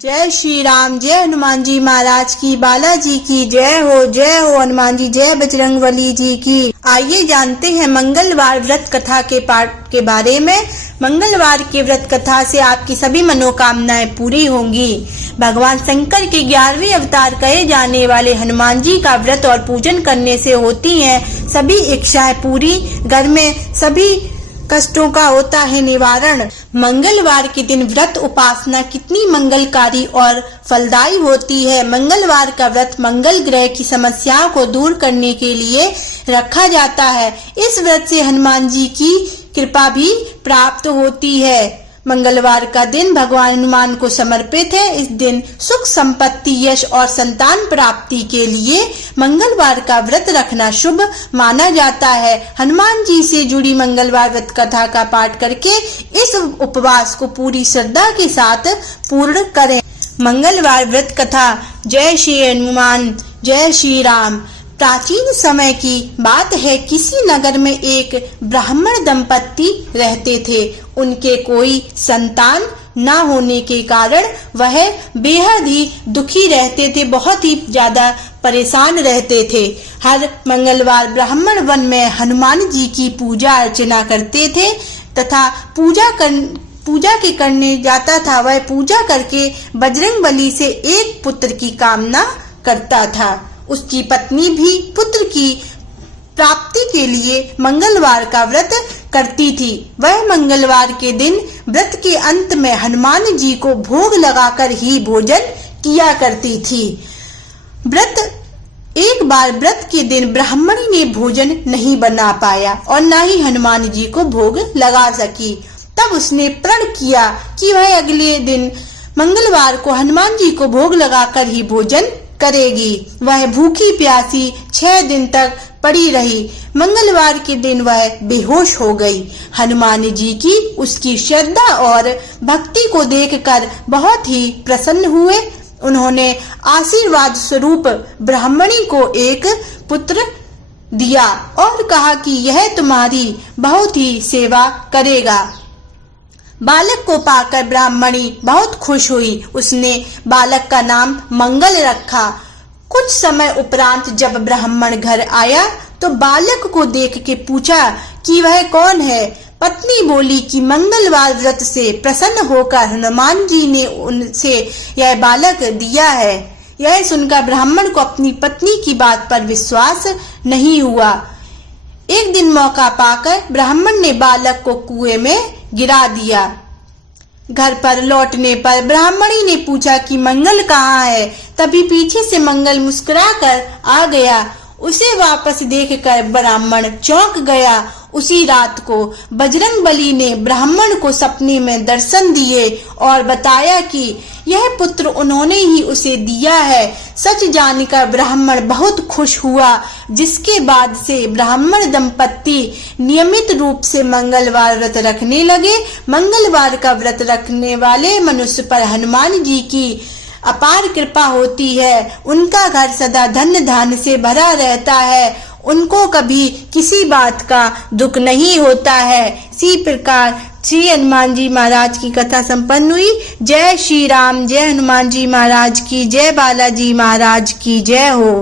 जय श्री राम। जय हनुमान जी महाराज की। बालाजी की जय हो हनुमान जी। जय बजरंगबली जी की। आइए जानते हैं मंगलवार व्रत कथा के पाठ के बारे में। मंगलवार की व्रत कथा से आपकी सभी मनोकामनाएं पूरी होंगी। भगवान शंकर के 11वें अवतार कहे जाने वाले हनुमान जी का व्रत और पूजन करने से होती हैं सभी इच्छाएं पूरी, घर में सभी कष्टों का होता है निवारण। मंगलवार के दिन व्रत उपासना कितनी मंगलकारी और फलदायी होती है। मंगलवार का व्रत मंगल ग्रह की समस्याओं को दूर करने के लिए रखा जाता है। इस व्रत से हनुमान जी की कृपा भी प्राप्त होती है। मंगलवार का दिन भगवान हनुमान को समर्पित है। इस दिन सुख संपत्ति, यश और संतान प्राप्ति के लिए मंगलवार का व्रत रखना शुभ माना जाता है। हनुमान जी से जुड़ी मंगलवार व्रत कथा का पाठ करके इस उपवास को पूरी श्रद्धा के साथ पूर्ण करें। मंगलवार व्रत कथा। जय श्री हनुमान, जय श्री राम। प्राचीन समय की बात है, किसी नगर में एक ब्राह्मण दंपत्ति रहते थे। उनके कोई संतान न होने के कारण वह बेहद ही दुखी रहते थे, बहुत ही ज्यादा परेशान रहते थे। हर मंगलवार ब्राह्मण वन में हनुमान जी की पूजा अर्चना करते थे तथा पूजा के करने जाता था। वह पूजा करके बजरंगबली से एक पुत्र की कामना करता था। उसकी पत्नी भी पुत्र की प्राप्ति के लिए मंगलवार का व्रत करती थी। वह मंगलवार के दिन व्रत के अंत में हनुमान जी को भोग लगाकर ही भोजन किया करती थी। एक बार व्रत के दिन ब्राह्मणी ने भोजन नहीं बना पाया और न ही हनुमान जी को भोग लगा सकी। तब उसने प्रण किया कि वह अगले दिन मंगलवार को हनुमान जी को भोग लगाकर ही भोजन करेगी। वह भूखी प्यासी 6 दिन तक पड़ी रही। मंगलवार के दिन वह बेहोश हो गई। हनुमान जी की उसकी श्रद्धा और भक्ति को देखकर बहुत ही प्रसन्न हुए। उन्होंने आशीर्वाद स्वरूप ब्राह्मणी को एक पुत्र दिया और कहा कि यह तुम्हारी बहुत ही सेवा करेगा। बालक को पाकर ब्राह्मणी बहुत खुश हुई। उसने बालक का नाम मंगल रखा। कुछ समय उपरांत जब ब्राह्मण घर आया तो बालक को देख के पूछा कि वह कौन है। पत्नी बोली कि मंगलवार व्रत से प्रसन्न होकर हनुमान जी ने उनसे यह बालक दिया है। यह सुनकर ब्राह्मण को अपनी पत्नी की बात पर विश्वास नहीं हुआ। एक दिन मौका पाकर ब्राह्मण ने बालक को कुएं में गिरा दिया। घर पर लौटने पर ब्राह्मणी ने पूछा कि मंगल कहाँ है। तभी पीछे से मंगल मुस्कुराकर आ गया। उसे वापस देखकर ब्राह्मण चौंक गया। उसी रात को बजरंगबली ने ब्राह्मण को सपने में दर्शन दिए और बताया कि यह पुत्र उन्होंने ही उसे दिया है। सच जानकर ब्राह्मण बहुत खुश हुआ, जिसके बाद से ब्राह्मण दंपत्ति नियमित रूप से मंगलवार व्रत रखने लगे। मंगलवार का व्रत रखने वाले मनुष्य पर हनुमान जी की अपार कृपा होती है। उनका घर सदा धन धान्य से भरा रहता है। उनको कभी किसी बात का दुख नहीं होता है। इसी प्रकार श्री हनुमान जी महाराज की कथा संपन्न हुई। जय श्री राम। जय हनुमान जी महाराज की। जय बालाजी महाराज की जय हो।